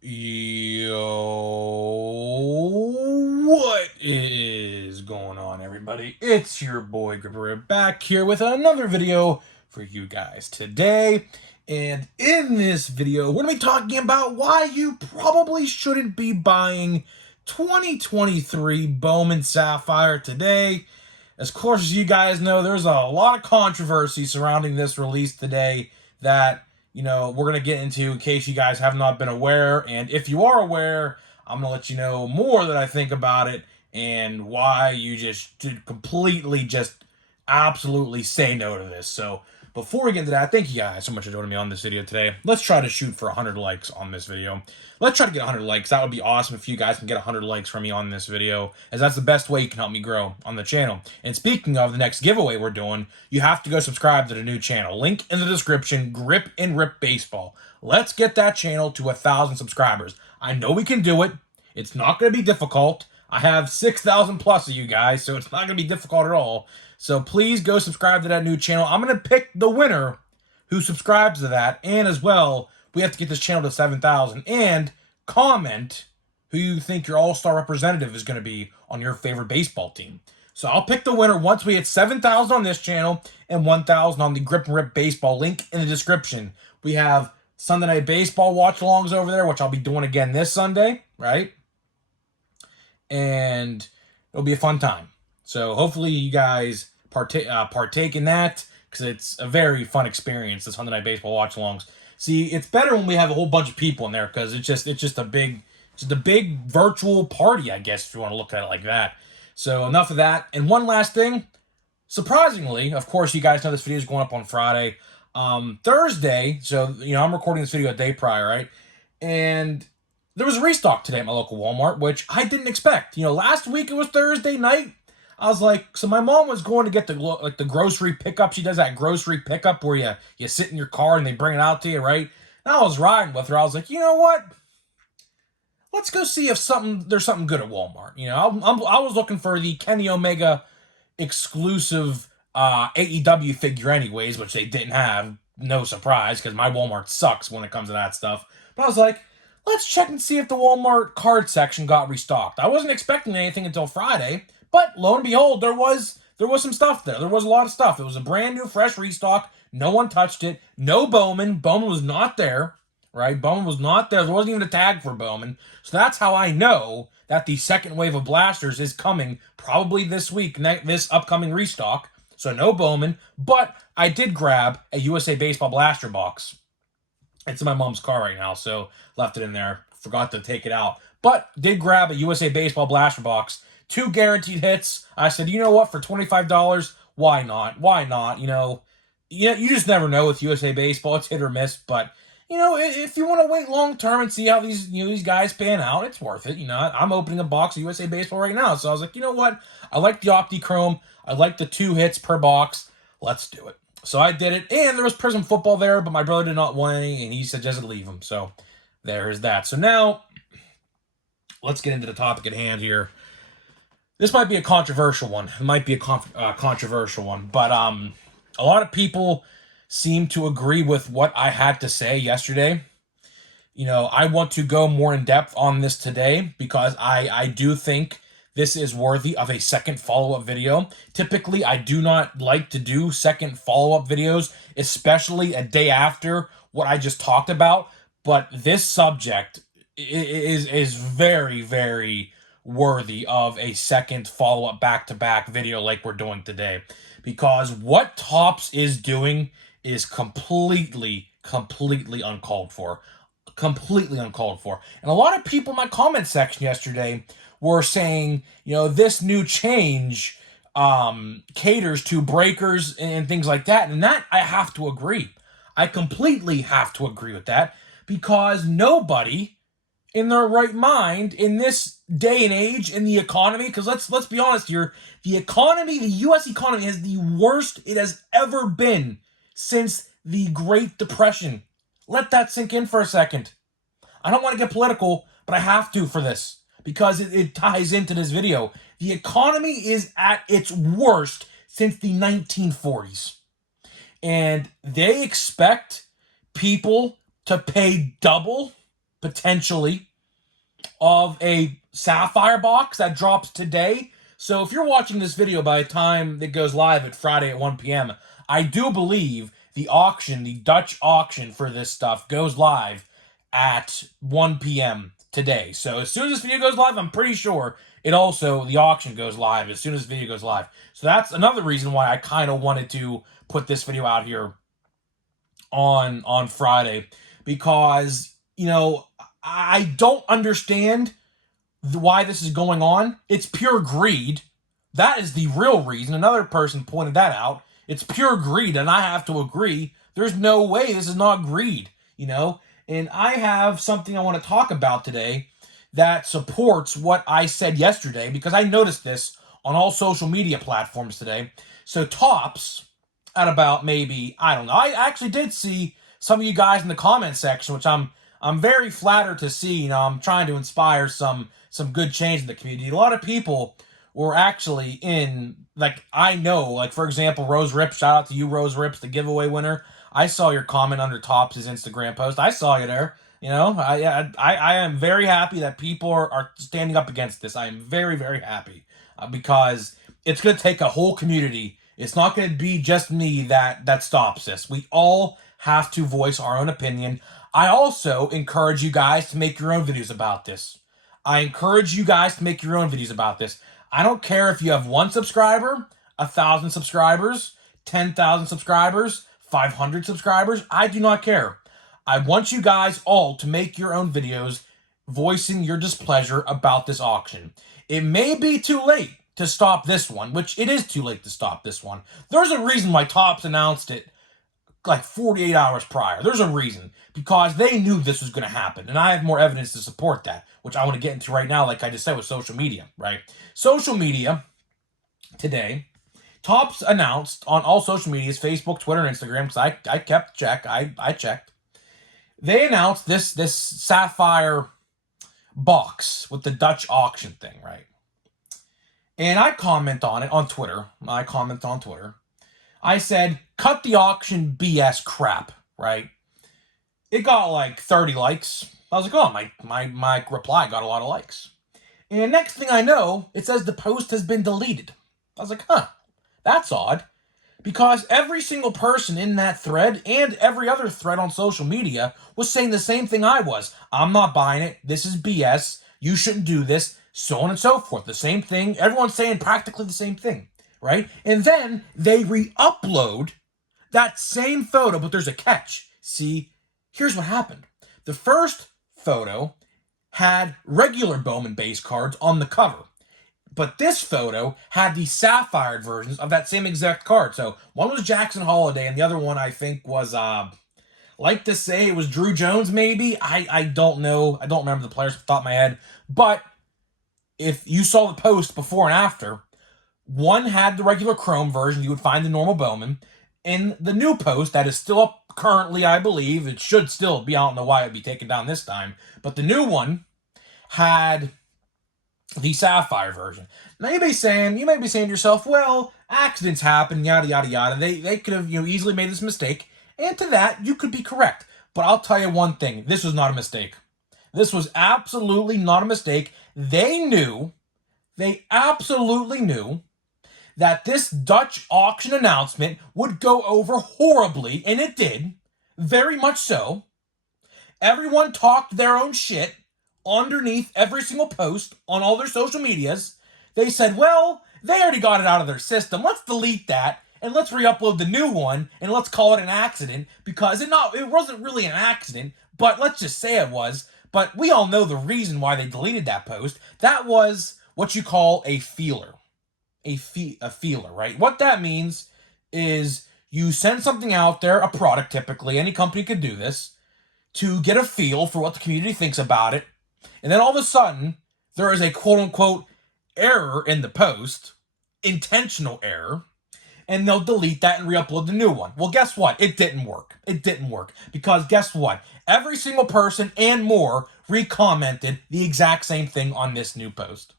Yo, what is going on, everybody? It's your boy Gripper back here with another video for you guys today. And in this video, we're going to be talking about why you probably shouldn't be buying 2023 Bowman Sapphire today. Of course, as you guys know, there's a lot of controversy surrounding this release today that we're going to get into in case you guys have not been aware. And if you are aware, I'm going to let you know more that I think about it and why you just should completely just absolutely say no to this. So before we get into that, thank you guys so much for joining me on this video today. Let's try to shoot for 100 likes on this video. Let's try to get 100 likes. That would be awesome if you guys can get 100 likes from me on this video, as that's the best way you can help me grow on the channel. And speaking of the next giveaway we're doing, you have to go subscribe to the new channel. Link in the description, Grip and Rip Baseball. Let's get that channel to 1,000 subscribers. I know we can do it. It's not going to be difficult. I have 6,000 plus of you guys, so it's not going to be difficult at all. So please go subscribe to that new channel. I'm going to pick the winner who subscribes to that. And as well, we have to get this channel to 7,000. And comment who you think your all-star representative is going to be on your favorite baseball team. So I'll pick the winner once we hit 7,000 on this channel and 1,000 on the Grip and Rip Baseball. Link in the description. We have Sunday Night Baseball watch-alongs over there, which I'll be doing again this Sunday, right? And it'll be a fun time. So hopefully you guys partake in that, because it's a very fun experience, the Sunday Night Baseball watch-alongs. See, it's better when we have a whole bunch of people in there, because it's just a big virtual party, I guess, if you want to look at it like that. So enough of that. And one last thing, surprisingly, of course, you guys know this video is going up on Friday. Thursday, so I'm recording this video a day prior, right? And there was a restock today at my local Walmart, which I didn't expect. Last week it was Thursday night. I was like, so my mom was going to get the grocery pickup. She does that grocery pickup where you sit in your car and they bring it out to you, right? And I was riding with her. I was like, you know what? Let's go see if there's something good at Walmart. I was looking for the Kenny Omega exclusive AEW figure anyways, which they didn't have. No surprise, because my Walmart sucks when it comes to that stuff. But I was like, let's check and see if the Walmart card section got restocked. I wasn't expecting anything until Friday. But lo and behold, there was some stuff there. There was a lot of stuff. It was a brand new, fresh restock. No one touched it. No Bowman. Bowman was not there, right? Bowman was not there. There wasn't even a tag for Bowman. So that's how I know that the second wave of blasters is coming probably this week, this upcoming restock. So no Bowman. But I did grab a USA Baseball blaster box. It's in my mom's car right now, so left it in there. Forgot to take it out. But did grab a USA Baseball blaster box. 2 guaranteed hits. I said, you know what, for $25, why not? Why not? You just never know with USA Baseball. It's hit or miss. But, if you want to wait long term and see how these guys pan out, it's worth it. I'm opening a box of USA Baseball right now. So I was like, you know what? I like the Optichrome. I like the 2 hits per box. Let's do it. So I did it. And there was Prism Football there, but my brother did not want any, and he said just leave them. So there is that. So now, let's get into the topic at hand here. This might be a controversial one. It might be a controversial one. But a lot of people seem to agree with what I had to say yesterday. I want to go more in depth on this today because I do think this is worthy of a second follow-up video. Typically, I do not like to do second follow-up videos, especially a day after what I just talked about. But this subject is very, very worthy of a second follow-up back-to-back video like we're doing today, because what Topps is doing is completely uncalled for. Completely uncalled for. And a lot of people in my comment section yesterday were saying, this new change caters to breakers and things like that. And that I have to agree. I completely have to agree with that, because nobody in their right mind in this day and age in the economy, because let's be honest here, the U.S. economy is the worst it has ever been since the Great Depression. Let that sink in for a second. I don't want to get political, but I have to for this, because it ties into this video. The economy is at its worst since the 1940s. And they expect people to pay double potentially, of a Sapphire box that drops today. So if you're watching this video by the time it goes live at Friday at 1 p.m., I do believe the auction, the Dutch auction for this stuff, goes live at 1 p.m. today. So as soon as this video goes live, I'm pretty sure the auction goes live as soon as this video goes live. So that's another reason why I kind of wanted to put this video out here on Friday, because, I don't understand why this is going on. It's pure greed. That is the real reason. Another person pointed that out. It's pure greed, and I have to agree. There's no way this is not greed, And I have something I want to talk about today that supports what I said yesterday, because I noticed this on all social media platforms today. So Topps, at about maybe, I don't know, I actually did see some of you guys in the comment section, which I'm very flattered to see. I'm trying to inspire some good change in the community. A lot of people were actually in, I know, for example, Rose Rips. Shout out to you, Rose Rips, the giveaway winner. I saw your comment under Topps' Instagram post. I saw you there. I am very happy that people are standing up against this. I am very, very happy because it's going to take a whole community. It's not going to be just me that stops this. We all have to voice our own opinion. I also encourage you guys to make your own videos about this. I don't care if you have 1 subscriber, 1,000 subscribers, 10,000 subscribers, 500 subscribers. I do not care. I want you guys all to make your own videos voicing your displeasure about this auction. It may be too late to stop this one, which it is too late to stop this one. There's a reason why Topps announced it 48 hours prior. There's a reason, because they knew this was going to happen, and I have more evidence to support that, which I want to get into right now, like I just said with social media, right? Social media today, Topps announced on all social medias, Facebook, Twitter, and Instagram, because I kept check, I checked. They announced this Sapphire box with the Dutch auction thing, right? And I comment on it on Twitter. I said, cut the auction BS crap, right? It got 30 likes. I was like, oh, my reply got a lot of likes. And next thing I know, it says the post has been deleted. I was like, that's odd. Because every single person in that thread and every other thread on social media was saying the same thing I was. I'm not buying it. This is BS. You shouldn't do this. So on and so forth. The same thing. Everyone's saying practically the same thing. Right? And then they re-upload that same photo, but there's a catch. See, here's what happened. The first photo had regular Bowman base cards on the cover, but this photo had the sapphire versions of that same exact card. So one was Jackson Holiday, and the other one I think was, like to say it was Drew Jones, maybe. I don't know. I don't remember the players off the top of my head. But if you saw the post before and after, one had the regular chrome version. You would find the normal Bowman. In the new post that is still up currently, I believe, it should still be. I don't know why it would be taken down this time. But the new one had the sapphire version. Now you may be saying to yourself, well, accidents happen, yada, yada, yada. They could have easily made this mistake. And to that, you could be correct. But I'll tell you one thing. This was not a mistake. This was absolutely not a mistake. They absolutely knew that this Dutch auction announcement would go over horribly, and it did, very much so. Everyone talked their own shit underneath every single post on all their social medias. They said, well, they already got it out of their system. Let's delete that, and let's re-upload the new one, and let's call it an accident, because it wasn't really an accident, but let's just say it was. But we all know the reason why they deleted that post. That was what you call a feeler. A feeler, right? What that means is you send something out there, a product typically, any company could do this, to get a feel for what the community thinks about it. And then all of a sudden, there is a quote-unquote error in the post, intentional error, and they'll delete that and re-upload the new one. Well, guess what? It didn't work. Because guess what? Every single person and more re-commented the exact same thing on this new post.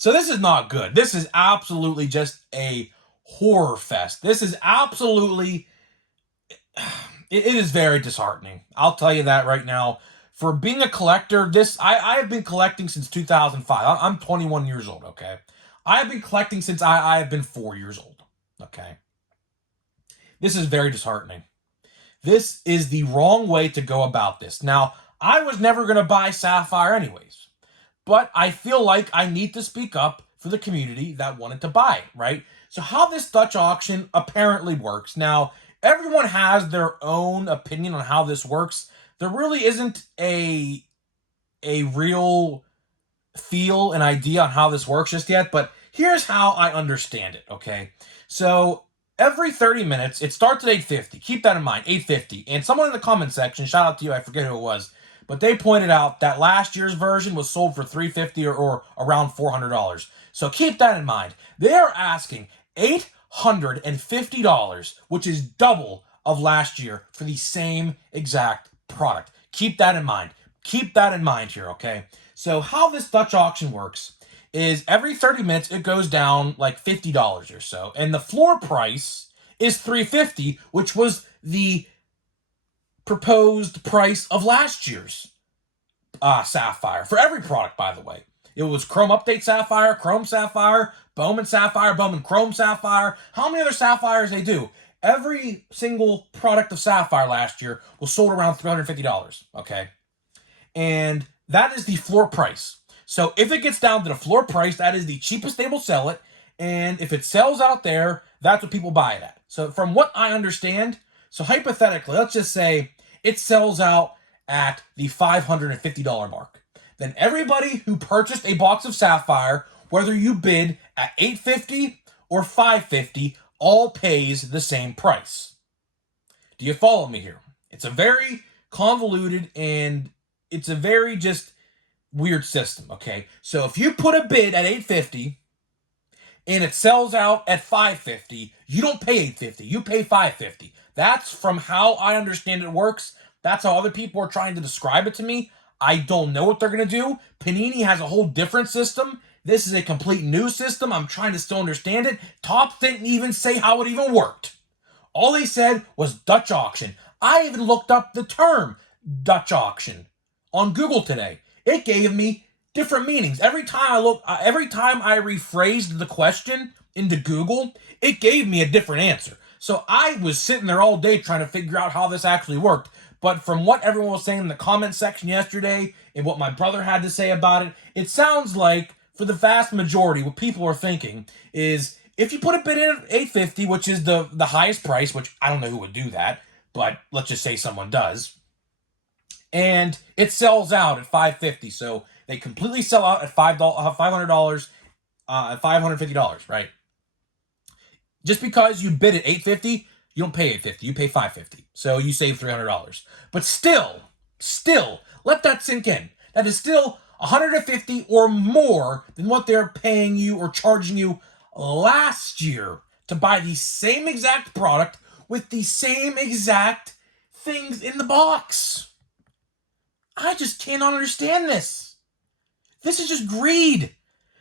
So this is not good. This is absolutely just a horror fest. This is absolutely... It is very disheartening. I'll tell you that right now. for being a collector, I have been collecting since 2005. I'm 21 years old, okay? I have been collecting since I have been 4 years old, okay? This is very disheartening. This is the wrong way to go about this. Now, I was never going to buy Sapphire anyways, but I feel like I need to speak up for the community that wanted to buy it, right? So how this Dutch auction apparently works. Now, everyone has their own opinion on how this works. There really isn't a real feel an idea on how this works just yet, but here's how I understand it, okay? So every 30 minutes, it starts at 8:50. Keep that in mind, 8:50. And someone in the comment section, shout out to you, I forget who it was, but they pointed out that last year's version was sold for $350 or around $400. So keep that in mind. They are asking $850, which is double of last year for the same exact product. Keep that in mind. Keep that in mind here, okay? So how this Dutch auction works is every 30 minutes it goes down like $50 or so, and the floor price is $350, which was the proposed price of last year's Sapphire for every product, by the way. It was Chrome Update Sapphire, Chrome Sapphire, Bowman Sapphire, Bowman Chrome Sapphire. How many other Sapphires they do? Every single product of Sapphire last year was sold around $350, okay? And that is the floor price. So if it gets down to the floor price, that is the cheapest they will sell it. And if it sells out there, that's what people buy it at. So from what I understand, so hypothetically, let's just say it sells out at the $550 mark. Then everybody who purchased a box of Sapphire, whether you bid at $850 or $550, all pays the same price. Do you follow me here? It's a very convoluted and it's a very just weird system, okay? So if you put a bid at $850 and it sells out at $550, you don't pay $850, you pay $550. That's from how I understand it works. That's how other people are trying to describe it to me. I don't know what they're going to do. Panini has a whole different system. This is a complete new system. I'm trying to still understand it. Topps didn't even say how it even worked. All they said was Dutch auction. I even looked up the term Dutch auction on Google today. It gave me different meanings. Every time I rephrased the question into Google, it gave me a different answer. So I was sitting there all day trying to figure out how this actually worked. But from what everyone was saying in the comment section yesterday and what my brother had to say about it, it sounds like for the vast majority, what people are thinking is if you put a bid in at $850, which is the highest price, which I don't know who would do that, but let's just say someone does, and it sells out at $550. So they completely sell out at $500, at $550, right? Just because you bid at $850, you don't pay $850, you pay $550. So you save $300. But still, let that sink in. That is still $150 or more than what they're paying you or charging you last year to buy the same exact product with the same exact things in the box. I just cannot understand this. This is just greed.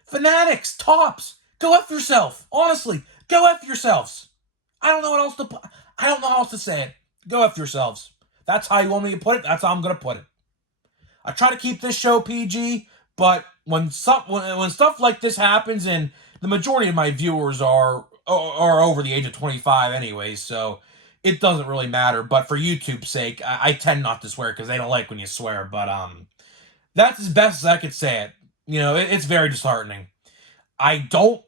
Fanatics, Topps, go F yourself. Honestly, go F yourselves. I don't know how else to say it. Go F yourselves. That's how you want me to put it. That's how I'm going to put it. I try to keep this show PG, but when stuff like this happens, and the majority of my viewers are over the age of 25 anyways, so it doesn't really matter. But for YouTube's sake, I tend not to swear because they don't like when you swear. But that's as best as I could say it. You know, it's very disheartening. I don't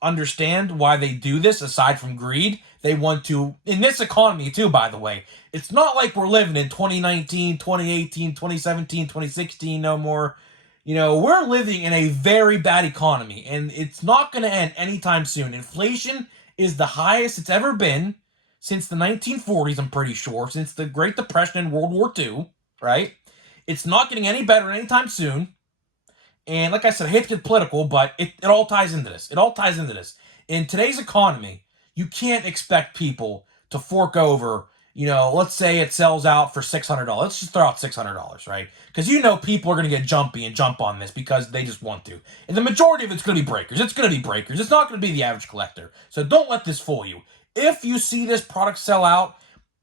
understand why they do this aside from greed. They want to, in this economy too, by the way, it's not like we're living in 2019, 2018, 2017, 2016 no more. You know, we're living in a very bad economy, and it's not going to end anytime soon. Inflation is the highest it's ever been since the 1940s, I'm pretty sure, since the Great Depression and World War II, right? It's not getting any better anytime soon. And like I said, I hate to get political, but it all ties into this. It all ties into this. In today's economy, you can't expect people to fork over, you know, let's say it sells out for $600. Let's just throw out $600, right? Because you know people are going to get jumpy and jump on this because they just want to. And the majority of it's going to be breakers. It's going to be breakers. It's not going to be the average collector. So don't let this fool you. If you see this product sell out,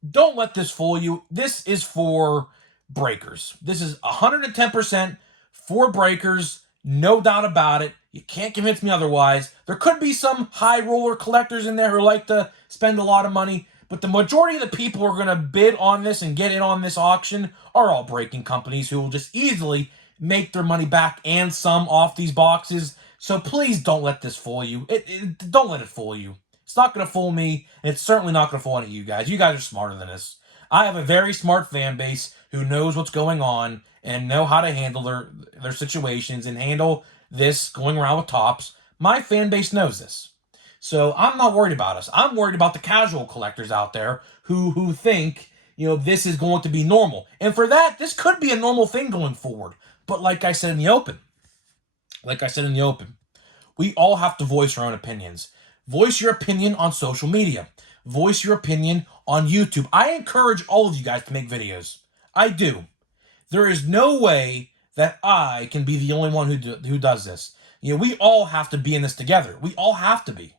don't let this fool you. This is for breakers. This is 110% for breakers, no doubt about it. You can't convince me otherwise. There could be some high roller collectors in there who like to spend a lot of money, but the majority of the people who are going to bid on this and get in on this auction are all breaking companies who will just easily make their money back and some off these boxes. So please don't let this fool you. Don't let it fool you. It's not going to fool me, and it's certainly not going to fool any of you guys. You guys are smarter than this. I have a very smart fan base who knows what's going on and know how to handle their situations and handle this going around with tops. My fan base knows this. So I'm not worried about us. I'm worried about the casual collectors out there who think, this is going to be normal. And for that, this could be a normal thing going forward. But like I said in the open, we all have to voice our own opinions. Voice your opinion on social media. Voice your opinion on YouTube. I encourage all of you guys to make videos. I do. There is no way that I can be the only one who does this. We all have to be in this together. We all have to be.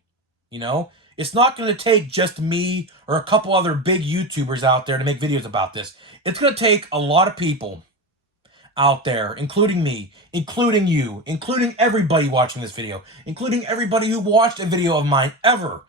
It's not going to take just me or a couple other big YouTubers out there to make videos about this. It's going to take a lot of people out there, including me, including you, including everybody watching this video, including everybody who watched a video of mine ever,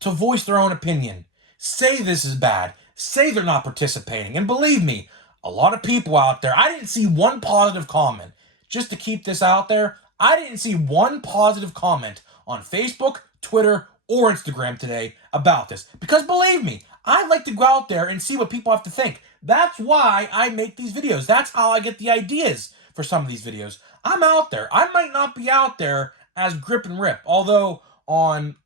to voice their own opinion. Say this is bad. Say they're not participating. And believe me, a lot of people out there, I didn't see one positive comment. Just to keep this out there, I didn't see one positive comment on Facebook, Twitter, or Instagram today about this. Because believe me, I like to go out there and see what people have to think. That's why I make these videos. That's how I get the ideas for some of these videos. I'm out there. I might not be out there as grip and rip, although on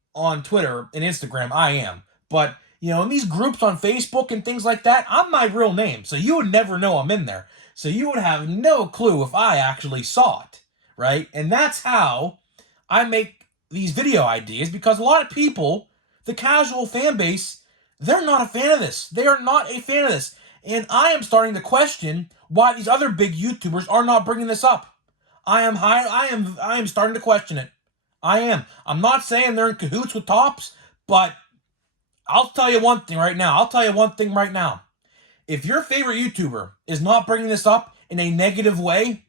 Twitter and Instagram I am. But, in these groups on Facebook and things like that, I'm my real name. So you would never know I'm in there. So you would have no clue if I actually saw it, right? And that's how I make these video ideas, because a lot of people, the casual fan base, they're not a fan of this. They are not a fan of this. And I am starting to question why these other big YouTubers are not bringing this up. I am starting to question it. I am. I'm not saying they're in cahoots with tops, but I'll tell you one thing right now. If your favorite YouTuber is not bringing this up in a negative way,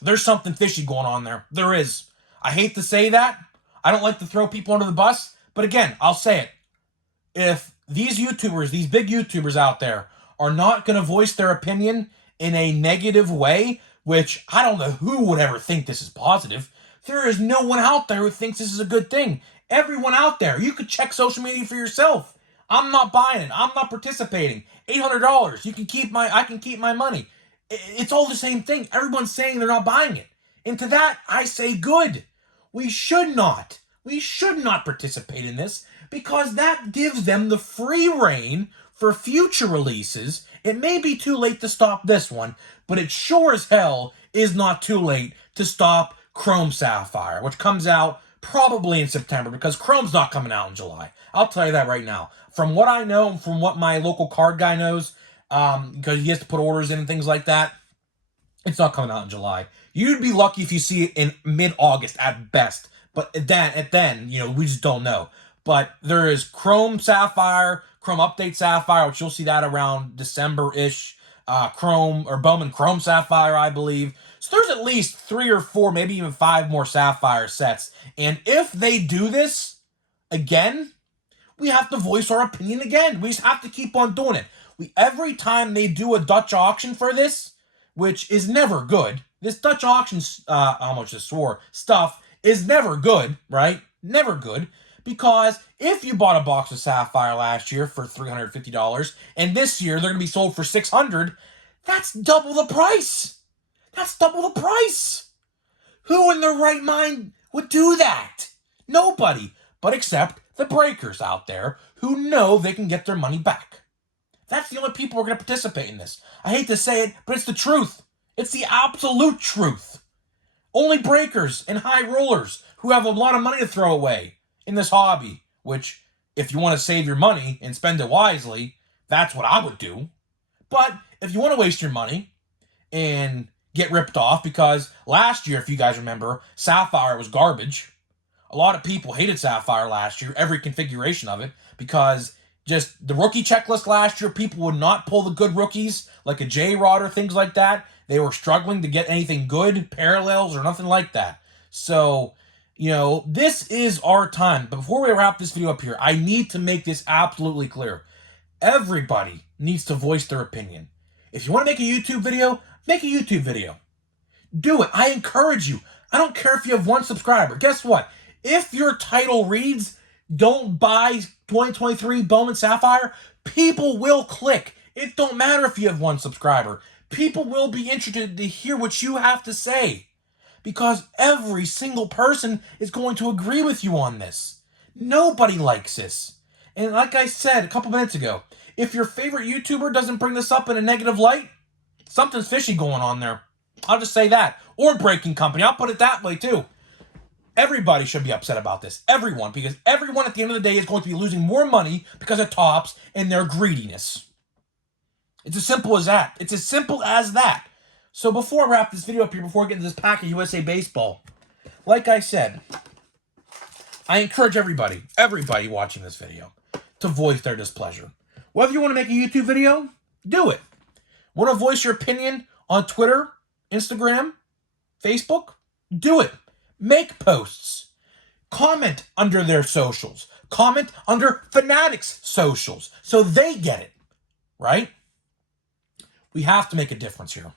there's something fishy going on there. There is. I hate to say that. I don't like to throw people under the bus, but again, I'll say it. If these YouTubers, these big YouTubers out there, are not going to voice their opinion in a negative way, which I don't know who would ever think this is positive. There is no one out there who thinks this is a good thing. Everyone out there, you could check social media for yourself. I'm not buying it. I'm not participating. $800. I can keep my money. It's all the same thing. Everyone's saying they're not buying it. And to that, I say good. We should not participate in this, because that gives them the free reign for future releases. It may be too late to stop this one, but it sure as hell is not too late to stop Chrome Sapphire, which comes out probably in September, because Chrome's not coming out in July. I'll tell you that right now. From what I know, from what my local card guy knows, because he has to put orders in and things like that, it's not coming out in July. You'd be lucky if you see it in mid-August at best. But then, we just don't know. But there is Chrome Sapphire, Chrome Update Sapphire, which you'll see that around December-ish. Bowman Chrome Sapphire, I believe. So there's at least 3 or 4, maybe even 5 more Sapphire sets. And if they do this again, we have to voice our opinion again. We just have to keep on doing it. Every time they do a Dutch auction for this, which is never good. This Dutch auction, I almost just swore, stuff is never good, right? Never good. Because if you bought a box of Sapphire last year for $350, and this year they're going to be sold for $600, that's double the price. That's double the price. Who in their right mind would do that? Nobody, but except the breakers out there who know they can get their money back. That's the only people who are going to participate in this. I hate to say it, but it's the truth. It's the absolute truth. Only breakers and high rollers who have a lot of money to throw away in this hobby, which, if you want to save your money and spend it wisely, that's what I would do. But if you want to waste your money and get ripped off, because last year, if you guys remember, Sapphire was garbage. A lot of people hated Sapphire last year, every configuration of it, because Just the rookie checklist last year, people would not pull the good rookies like a J-Rod or things like that. They were struggling to get anything good, parallels, or nothing like that. So, this is our time. But before we wrap this video up here, I need to make this absolutely clear. Everybody needs to voice their opinion. If you want to make a YouTube video, make a YouTube video. Do it. I encourage you. I don't care if you have 1 subscriber. Guess what? If your title reads, "Don't buy 2023 Bowman Sapphire," people will click. It don't matter if you have 1 subscriber. People will be interested to hear what you have to say. Because every single person is going to agree with you on this. Nobody likes this. And like I said a couple minutes ago, if your favorite YouTuber doesn't bring this up in a negative light, something's fishy going on there. I'll just say that. Or Breaking Company. I'll put it that way too. Everybody should be upset about this. Everyone. Because everyone at the end of the day is going to be losing more money because of Topps and their greediness. It's as simple as that. It's as simple as that. So before I wrap this video up here, before I get into this pack of USA Baseball, like I said, I encourage everybody watching this video to voice their displeasure. Whether you want to make a YouTube video, do it. Want to voice your opinion on Twitter, Instagram, Facebook? Do it. Make posts. Comment under their socials. Comment under Fanatics' socials so they get it, right? We have to make a difference here.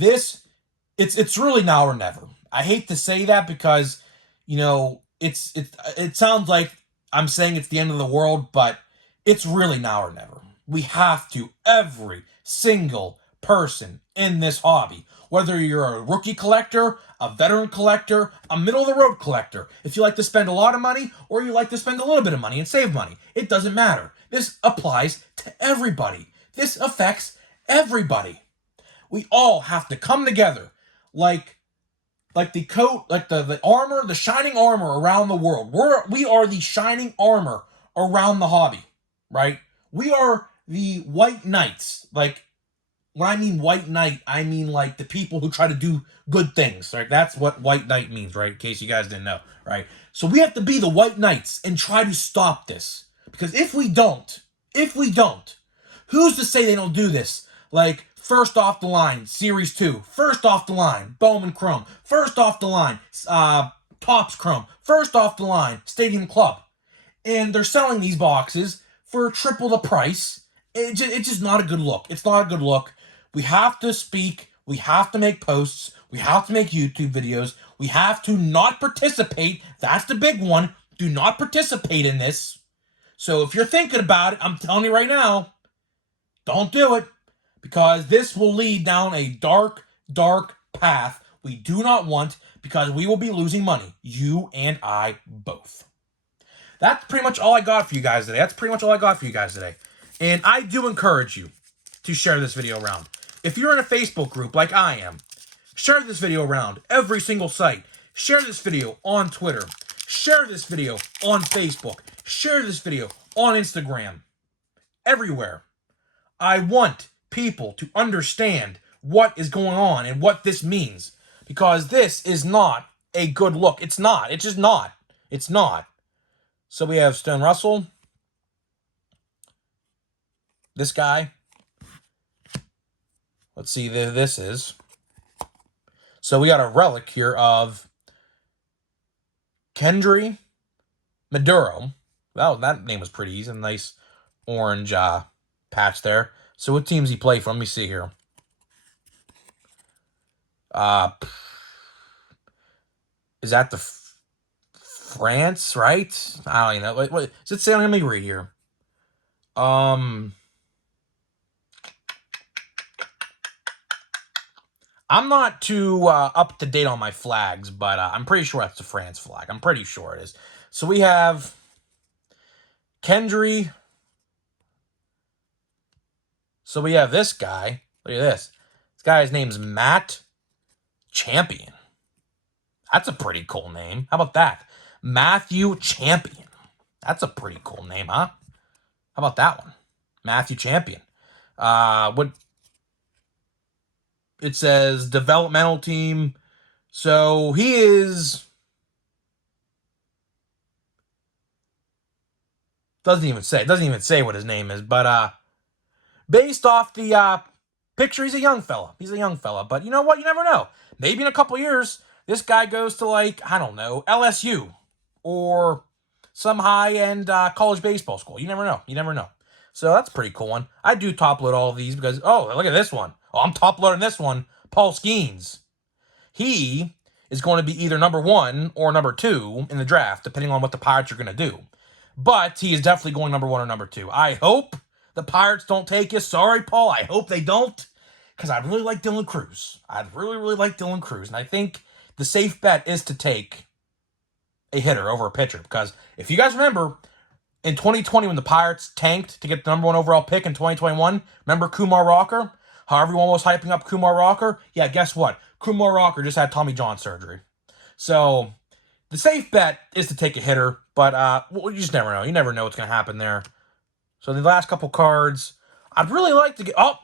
It's really now or never. I hate to say that because, it sounds like I'm saying it's the end of the world, but it's really now or never. We have to, every single person in this hobby, whether you're a rookie collector, a veteran collector, a middle-of-the-road collector, if you like to spend a lot of money or you like to spend a little bit of money and save money, it doesn't matter. This applies to everybody. This affects everybody. We all have to come together like the coat, like the armor, the shining armor around the world. We are the shining armor around the hobby, right? We are the white knights. Like, when I mean white knight, I mean like the people who try to do good things, right? That's what white knight means, right? In case you guys didn't know, right? So we have to be the white knights and try to stop this. Because if we don't, who's to say they don't do this? Like, first off the line, Series 2. First off the line, Bowman Chrome. First off the line, Topps Chrome. First off the line, Stadium Club. And they're selling these boxes for triple the price. It's just not a good look. It's not a good look. We have to speak. We have to make posts. We have to make YouTube videos. We have to not participate. That's the big one. Do not participate in this. So if you're thinking about it, I'm telling you right now, don't do it. Because this will lead down a dark, dark path we do not want, because we will be losing money. You and I both. That's pretty much all I got for you guys today. And I do encourage you to share this video around. If you're in a Facebook group like I am, share this video around every single site. Share this video on Twitter. Share this video on Facebook. Share this video on Instagram. Everywhere. I want people to understand what is going on and what this means. Because this is not a good look. It's not. It's just not. It's not. So we have Stone Russell. This guy. Let's see who this is. So we got a relic here of Kendry Maduro. Well, that name was pretty easy. A nice orange patch there. So what teams he play for? Let me see here. Is that the France, right? I don't even know. What does it say? Let me read here. I'm not too up to date on my flags, but I'm pretty sure that's the France flag. I'm pretty sure it is. So we have Kendry. So we have this guy. Look at this. This guy's name's Matt Champion. That's a pretty cool name. How about that? Matthew Champion. That's a pretty cool name, huh? How about that one? Matthew Champion. What it says, developmental team. So he is Doesn't even say what his name is. But based off the picture, he's a young fella. He's a young fella. But you know what? You never know. Maybe in a couple years, this guy goes to, like, I don't know, LSU or some high-end college baseball school. You never know. You never know. So that's a pretty cool one. I do top-load all of these because, oh, look at this one. Oh, I'm top-loading this one. Paul Skeens. He is going to be either number 1 or number 2 in the draft, depending on what the Pirates are going to do. But he is definitely going number 1 or number 2. I hope the Pirates don't take you. Sorry, Paul. I hope they don't, because I'd really like Dylan Cruz. I'd really, really like Dylan Cruz. And I think the safe bet is to take a hitter over a pitcher. Because if you guys remember, in 2020 when the Pirates tanked to get the number 1 overall pick in 2021, remember Kumar Rocker? How everyone was hyping up Kumar Rocker? Yeah, guess what? Kumar Rocker just had Tommy John surgery. So the safe bet is to take a hitter, but well, you just never know. You never know what's going to happen there. So the last couple cards, I'd really like to get... Oh,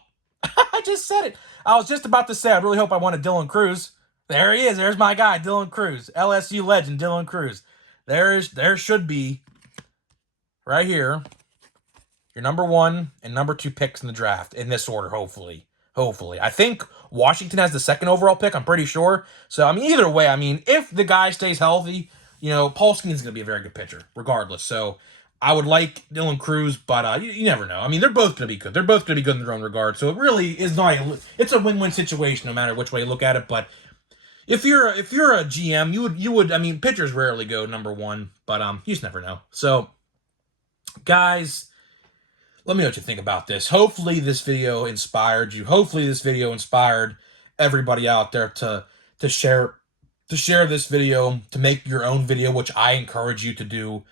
I just said it. I was just about to say, I really hope I wanted Dylan Cruz. There he is. There's my guy, Dylan Cruz. LSU legend, Dylan Cruz. There should be, right here, your number 1 and number 2 picks in the draft, in this order, hopefully. Hopefully. I think Washington has the 2nd overall pick, I'm pretty sure. So, I mean, either way, I mean, if the guy stays healthy, you know, Paul Skeens is going to be a very good pitcher, regardless. So, I would like Dylan Cruz, but you never know. I mean, they're both going to be good. They're both going to be good in their own regard. So, it really is not it's a win-win situation, no matter which way you look at it. But if you're a GM, you would, I mean, pitchers rarely go number 1, but you just never know. So, guys, let me know what you think about this. Hopefully this video inspired you. Hopefully this video inspired everybody out there to share this video, to make your own video, which I encourage you to do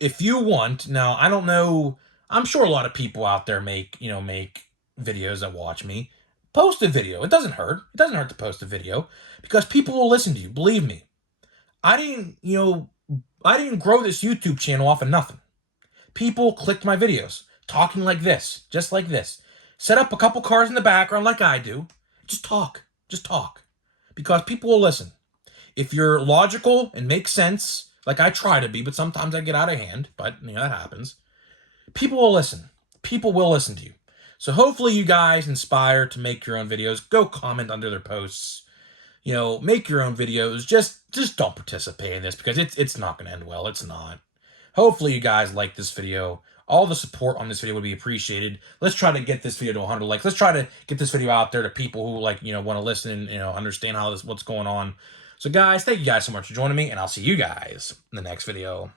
if you want. Now, I don't know, I'm sure a lot of people out there make videos that watch me. Post a video. It doesn't hurt. It doesn't hurt to post a video because people will listen to you. Believe me. I didn't grow this YouTube channel off of nothing. People clicked my videos. Talking like this, just like this. Set up a couple cars in the background like I do. Just talk. Just talk. Because people will listen. If you're logical and make sense, like I try to be, but sometimes I get out of hand, but you know, that happens. People will listen. People will listen to you. So hopefully you guys inspire to make your own videos. Go comment under their posts. You know, make your own videos. Just don't participate in this because it's not going to end well. It's not. Hopefully you guys like this video. All the support on this video would be appreciated. Let's try to get this video to 100 likes. Let's try to get this video out there to people who want to listen and, understand what's going on. So guys, thank you guys so much for joining me, and I'll see you guys in the next video.